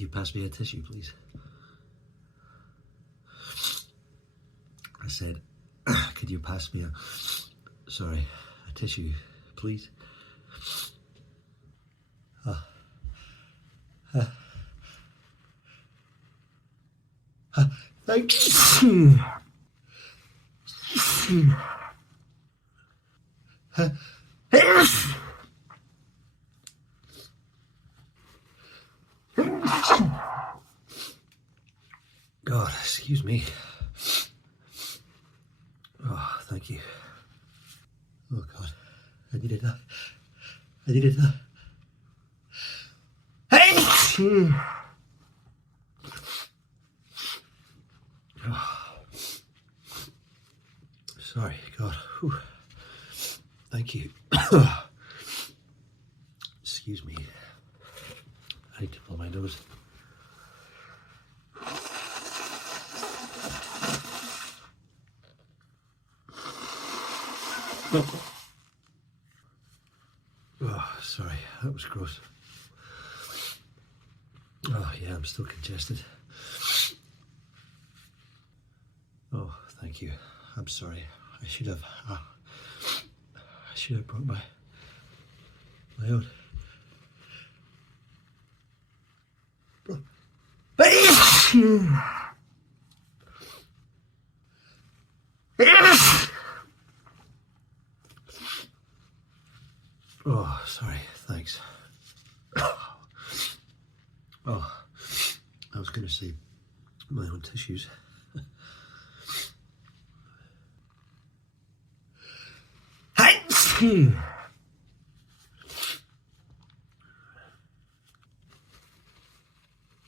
Could you pass me a tissue, please? I said, could you pass me a tissue, please? Thank you. God, excuse me. Oh, thank you. Oh God, I needed that. I needed that. Hey! Oh. Sorry, God. Whew. Thank you. Excuse me. I need to blow my nose. Oh, sorry, that was gross. Oh, yeah, I'm still congested. Oh, thank you. I'm sorry. I should have brought my own. Oh, sorry. Thanks. Oh, I was going to say my own tissues.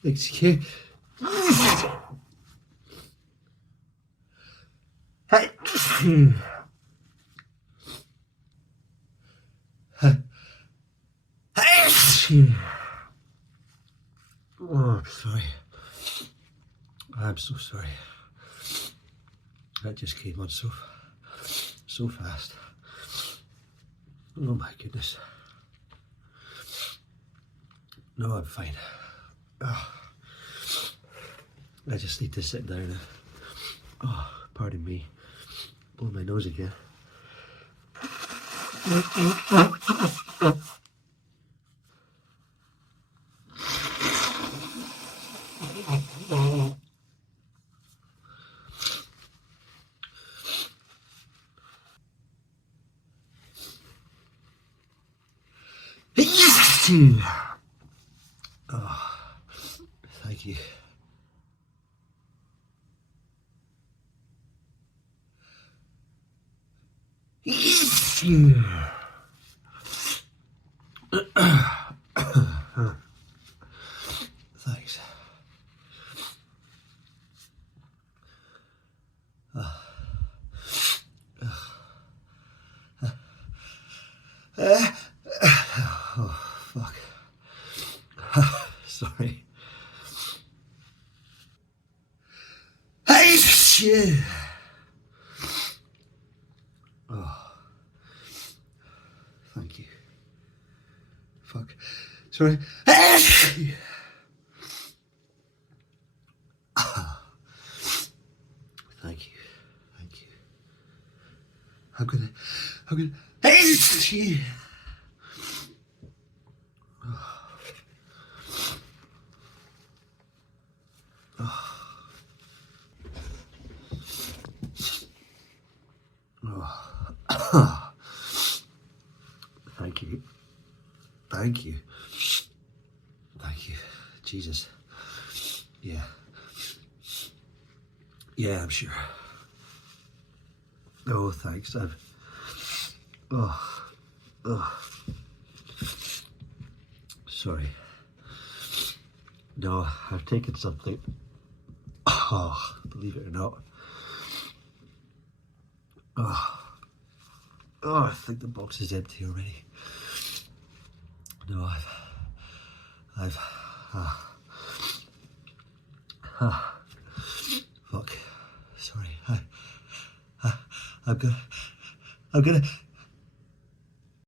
Excuse. Oh, I'm sorry. I'm so sorry. That just came on so fast. Oh my goodness. No, I'm fine. Oh, I just need to sit down. Oh, pardon me. Blow my nose again. Oh, thank you. Thanks. Oh, fuck. Sorry. Hey, shit. Oh, thank you. Fuck. Sorry. Thank you. Thank you. I'm gonna. Hey, shit. Oh. Thank you. Thank you. Thank you. Jesus. Yeah. Yeah, I'm sure. Oh, thanks. Oh. Sorry. No, I've taken something. Oh, believe it or not. Oh, I think the box is empty already. No, fuck. Sorry. I'm gonna